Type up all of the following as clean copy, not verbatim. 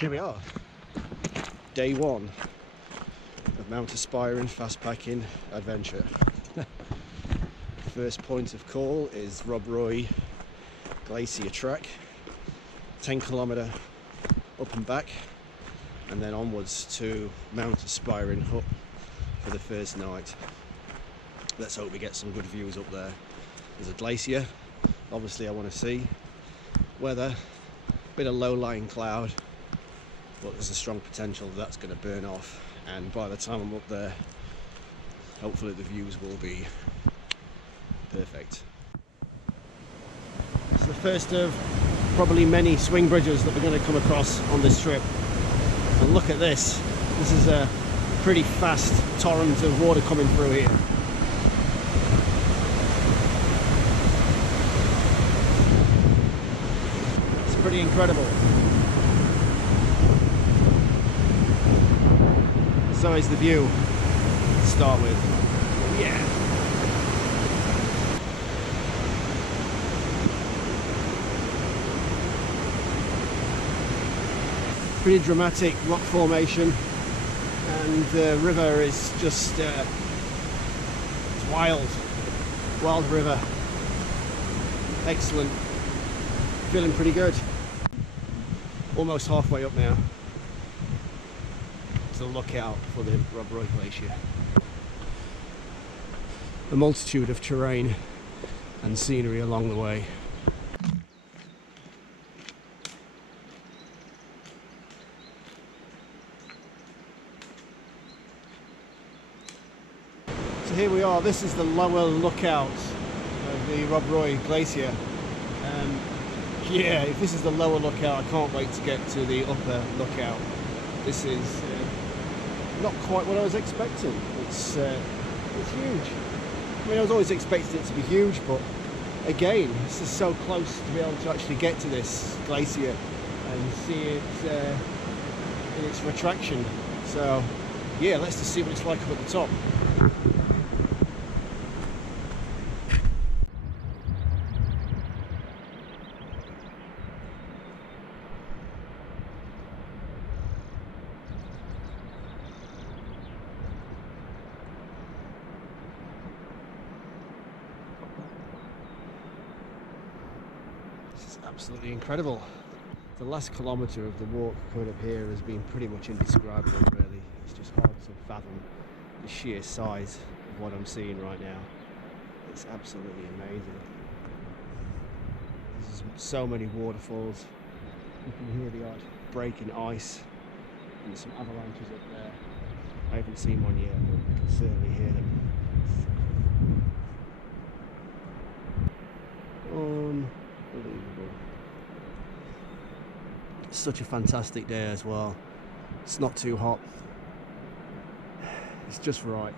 Here we are, day one of Mount Aspiring Fastpacking adventure. First point of call is Rob Roy Glacier Trek, 10km up and back, and then onwards to Mount Aspiring Hut for the first night. Let's hope we get some good views up there. There's a glacier, obviously I want to see. Weather, bit of low-lying cloud, but there's a strong potential that's going to burn off, and by the time I'm up there, hopefully the views will be perfect. It's the first of probably many swing bridges that we're going to come across on this trip. And look at this. This is a pretty fast torrent of water coming through here. It's pretty incredible. So is the view to start with. Yeah. Pretty dramatic rock formation, and the river is just it's wild river. Excellent. Feeling pretty good. Almost halfway up now. To look out for the Rob Roy Glacier. A multitude of terrain and scenery along the way. So here we are, this is the lower lookout of the Rob Roy Glacier. Yeah, if this is the lower lookout, I can't wait to get to the upper lookout. This is not quite what I was expecting. It's huge. I mean, I was always expecting it to be huge, but again, this is so close to be able to actually get to this glacier and see it in its retraction. So yeah, let's just see what it's like up at the top. Absolutely incredible. The last kilometre of the walk coming up here has been pretty much indescribable, really. It's just hard to fathom the sheer size of what I'm seeing right now. It's absolutely amazing. There's so many waterfalls. You can hear the odd breaking ice, and there's some avalanches up there. I haven't seen one yet, but you can certainly hear them. Unbelievable. Such a fantastic day as well. It's not too hot. It's just right.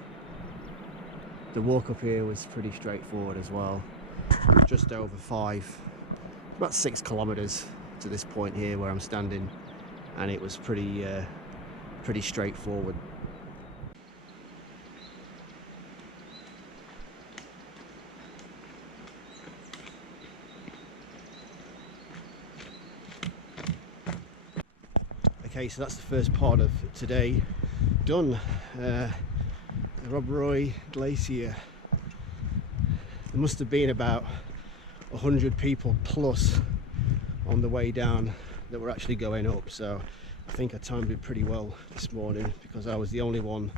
The walk up here was pretty straightforward as well. Just over 5, about 6 kilometers to this point here where I'm standing, and it was pretty straightforward. Okay, so that's the first part of today done. The Rob Roy Glacier. There must have been about 100 people plus on the way down that were actually going up, so I think I timed it pretty well this morning, because I was the only one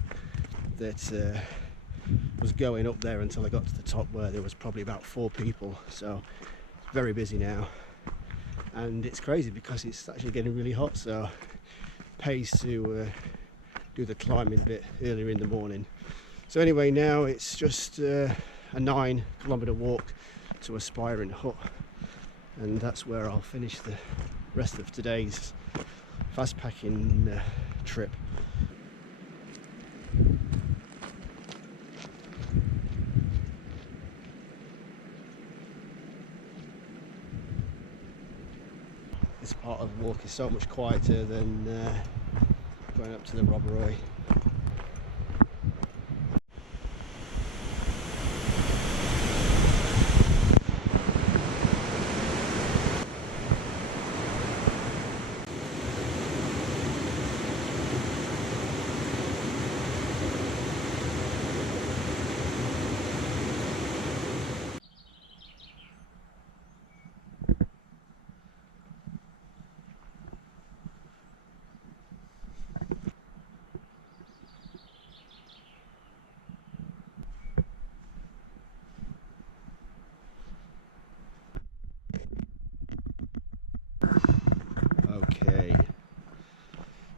that was going up there until I got to the top, where there was probably about 4 people. So it's very busy now, and it's crazy because it's actually getting really hot, so pays to do the climbing bit earlier in the morning. So anyway, now it's just a 9-kilometer walk to Aspiring Hut, and that's where I'll finish the rest of today's Fastpacking trip. This part of the walk is so much quieter than going up to the Rob Roy.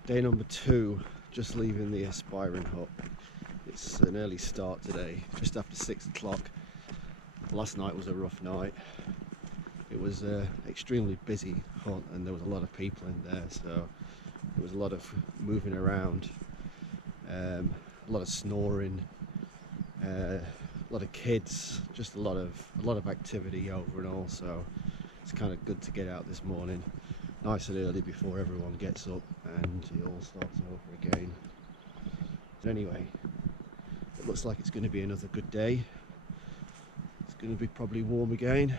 Day number 2, just leaving the aspiring hut. It's an early start today, just after 6 o'clock. Last night was a rough night. It was an extremely busy hut and there was a lot of people in there, so there was a lot of moving around, a lot of snoring, a lot of kids, just a lot of activity over and all. So it's kind of good to get out this morning nice and early before everyone gets up and it all starts over again. But anyway, it looks like it's going to be another good day. It's going to be probably warm again.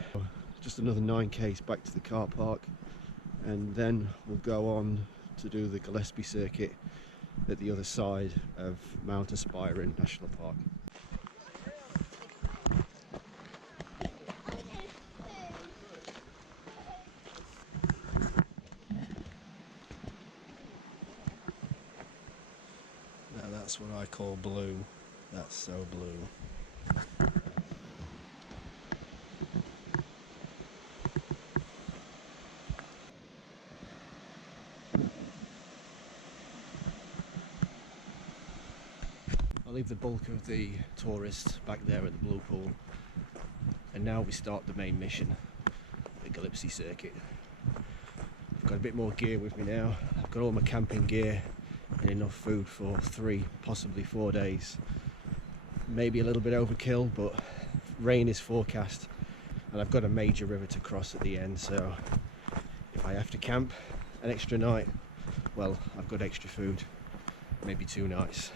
Just another 9k's back to the car park, and then we'll go on to do the Gillespie circuit at the other side of Mount Aspiring National Park. Now that's what I call blue. That's so blue. I'll leave the bulk of the tourists back there at the Blue Pool, and now we start the main mission, the Gillespie circuit. I've got a bit more gear with me now. I've got all my camping gear and enough food for 3, possibly 4 days. Maybe a little bit overkill, but rain is forecast and I've got a major river to cross at the end, so if I have to camp an extra night, well, I've got extra food, maybe 2 nights.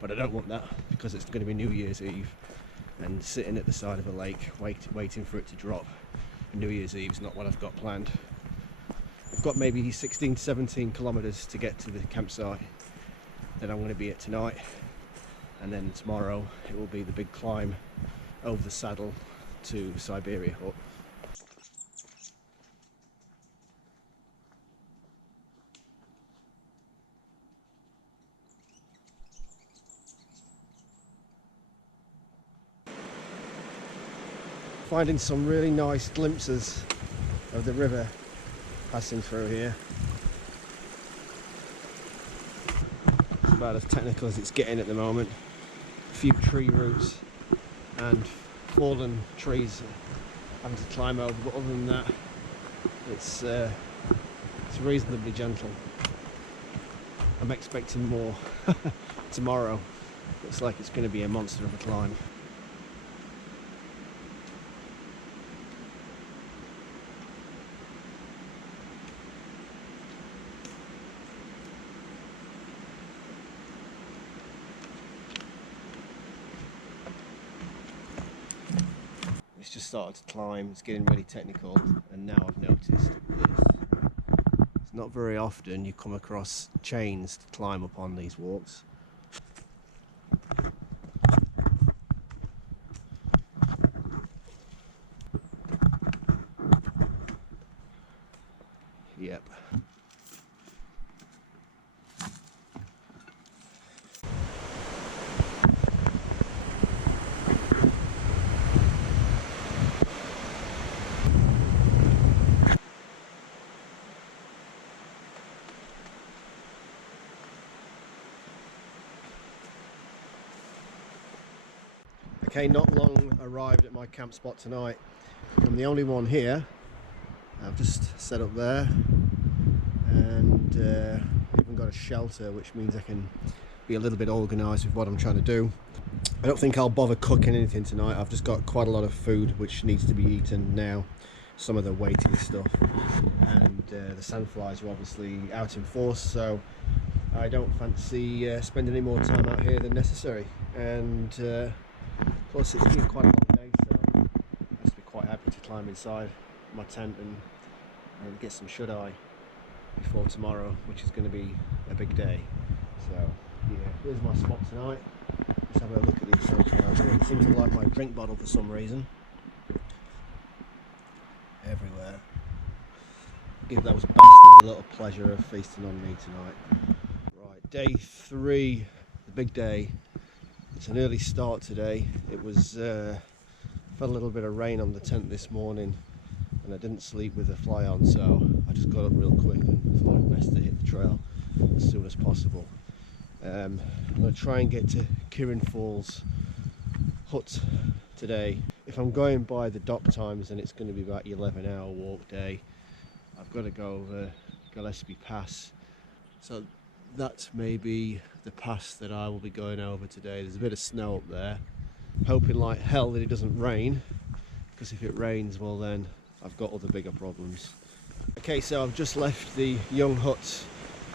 But I don't want that because it's going to be New Year's Eve, and sitting at the side of a lake waiting for it to drop on New Year's Eve is not what I've got planned. I've got maybe 16 to 17 kilometres to get to the campsite that I'm going to be at tonight, and then tomorrow it will be the big climb over the saddle to Siberia Hut. Finding some really nice glimpses of the river passing through here. It's about as technical as it's getting at the moment. A few tree roots and fallen trees having to climb over, but other than that, it's reasonably gentle. I'm expecting more tomorrow. Looks like it's going to be a monster of a climb. It's just started to climb, it's getting really technical, and now I've noticed this. It's not very often you come across chains to climb up on these walks. Yep. Okay, not long arrived at my camp spot tonight. I'm the only one here. I've just set up there and even got a shelter, which means I can be a little bit organised with what I'm trying to do. I don't think I'll bother cooking anything tonight. I've just got quite a lot of food which needs to be eaten now, some of the weightier stuff, and the sandflies are obviously out in force, so I don't fancy spending any more time out here than necessary. And plus it's been quite a long day, so I must be quite happy to climb inside my tent and get some shut-eye before tomorrow, which is going to be a big day. So yeah, here's my spot tonight. Let's have a look at these sunflowers here. They seem to like my drink bottle for some reason. Everywhere. Give those bastards a little pleasure of feasting on me tonight. Right, day 3, the big day. It's an early start today. It was felt a little bit of rain on the tent this morning, and I didn't sleep with the fly on, so I just got up real quick and thought it best to hit the trail as soon soon as possible. I'm going to try and get to Kirin Falls hut today. If I'm going by the dock times, then it's going to be about 11-hour walk day. I've got to go over Gillespie Pass, so that may be the pass that I will be going over today. There's a bit of snow up there. Hoping like hell that it doesn't rain, because if it rains, well then I've got other bigger problems. Okay, so I've just left the young hut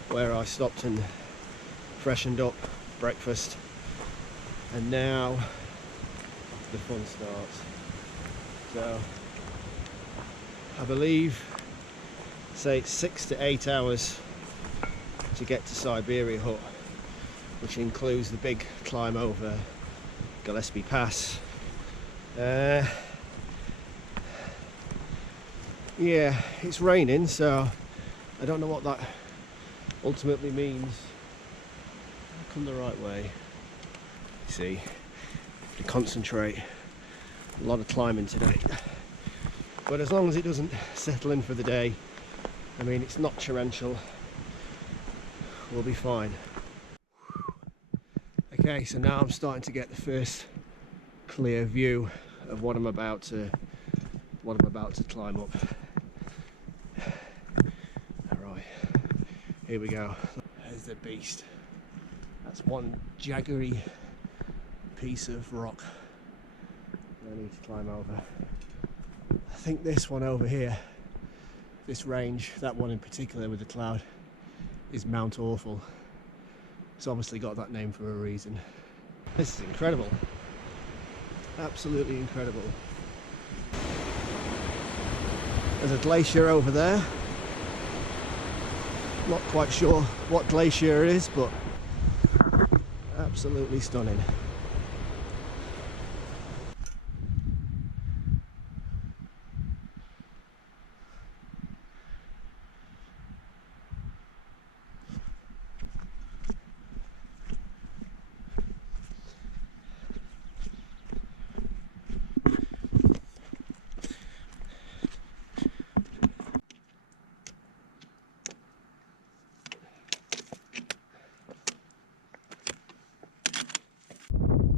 where I stopped and freshened up, breakfast, and now the fun starts. So I believe, say it's 6 to 8 hours to get to Siberia Hut, which includes the big climb over Gillespie Pass. Yeah, it's raining, so I don't know what that ultimately means. I'll come the right way. See, have to concentrate. A lot of climbing today, but as long as it doesn't settle in for the day, I mean, it's not torrential, we'll be fine. Okay, so now I'm starting to get the first clear view of what I'm about to climb up. Alright, here we go. There's the beast. That's one jaggery piece of rock I need to climb over. I think this one over here, this range, that one in particular with the cloud, is Mount Awful. It's obviously got that name for a reason. This is incredible. Absolutely incredible. There's a glacier over there. Not quite sure what glacier it is, but absolutely stunning.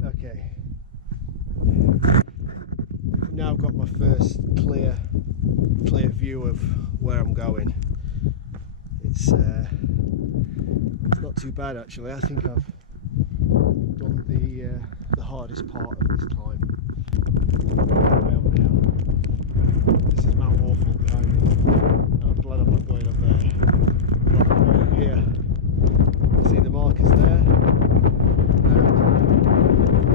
Okay, now I've got my first clear view of where I'm going. It's not too bad actually. I think I've done the hardest part of this climb. Way up now. This is Mount Awful behind me. I'm glad I'm not going up there. I'm going here. See the markers there?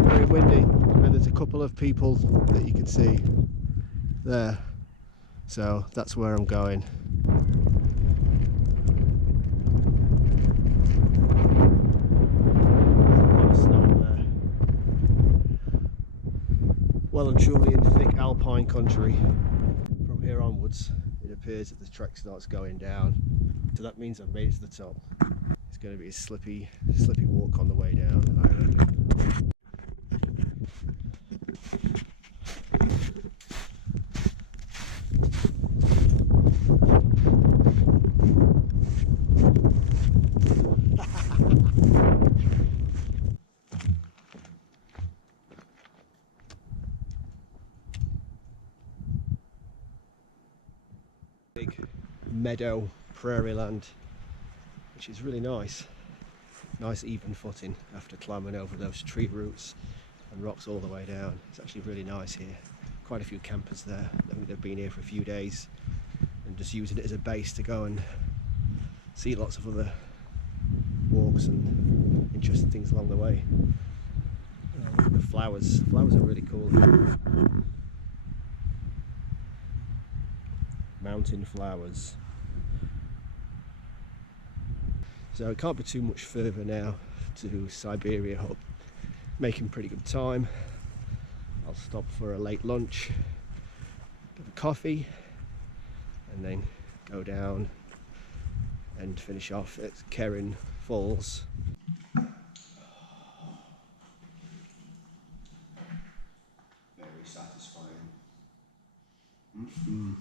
Very windy, and there's a couple of people that you can see there, so that's where I'm going. A lot of snow there. Well and truly in thick alpine country. From here onwards it appears that the trek starts going down, so that means I've made it to the top. It's going to be a slippy walk on the way down, I reckon. Big meadow prairie land, which is really nice. Nice even footing after climbing over those tree roots and rocks all the way down. It's actually really nice here. Quite a few campers there. I think they've been here for a few days and just using it as a base to go and see lots of other walks and interesting things along the way. Look at the flowers. The flowers are really cool here. Mountain flowers. So it can't be too much further now to Siberia Hut. Making pretty good time. I'll stop for a late lunch, have a coffee, and then go down and finish off at Kirin Falls. Very satisfying. Mm-hmm.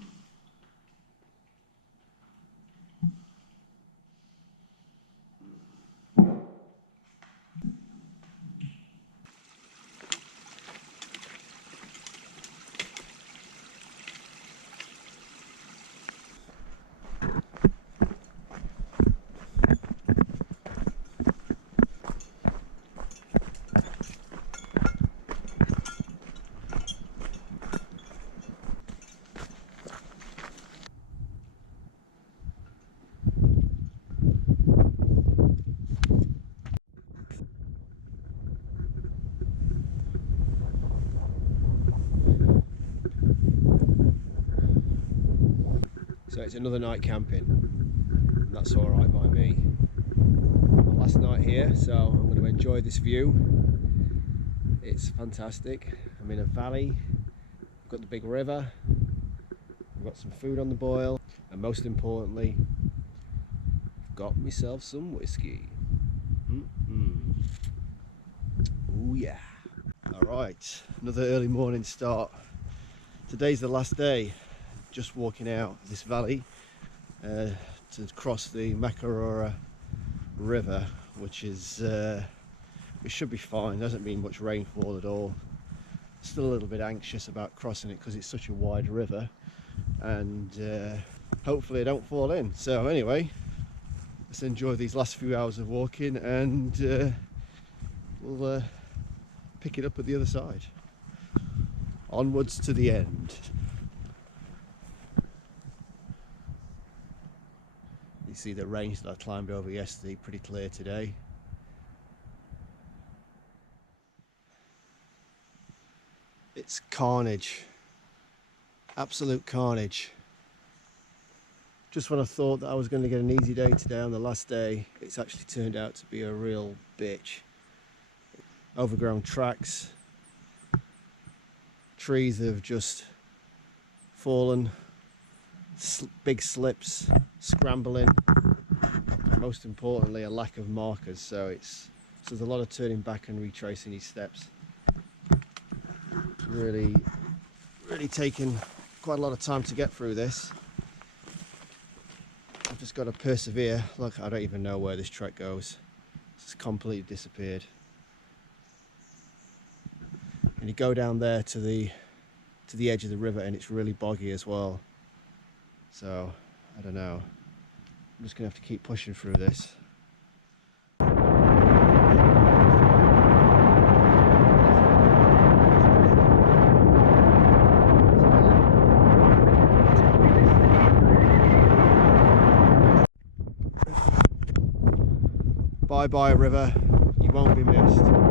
So it's another night camping, and that's all right by me. My last night here, so I'm going to enjoy this view. It's fantastic. I'm in a valley, I've got the big river, I've got some food on the boil, and most importantly, I've got myself some whiskey. Oh yeah. Alright, another early morning start. Today's the last day. Just walking out this valley to cross the Makarora River, which is it should be fine. There hasn't been much rainfall at all. Still a little bit anxious about crossing it because it's such a wide river, and hopefully I don't fall in. So anyway, let's enjoy these last few hours of walking, and we'll pick it up at the other side. Onwards to the end. You see the range that I climbed over yesterday, pretty clear today. It's carnage, absolute carnage. Just when I thought that I was going to get an easy day today on the last day, it's actually turned out to be a real bitch. Overgrown tracks, trees that have just fallen, big slips, scrambling, most importantly a lack of markers, so there's a lot of turning back and retracing these steps. Really taken quite a lot of time to get through this. I've just got to persevere. Look, I don't even know where this trek goes. It's completely disappeared. And you go down there to the edge of the river, and it's really boggy as well. So I don't know. I'm just gonna have to keep pushing through this. Bye bye river, you won't be missed.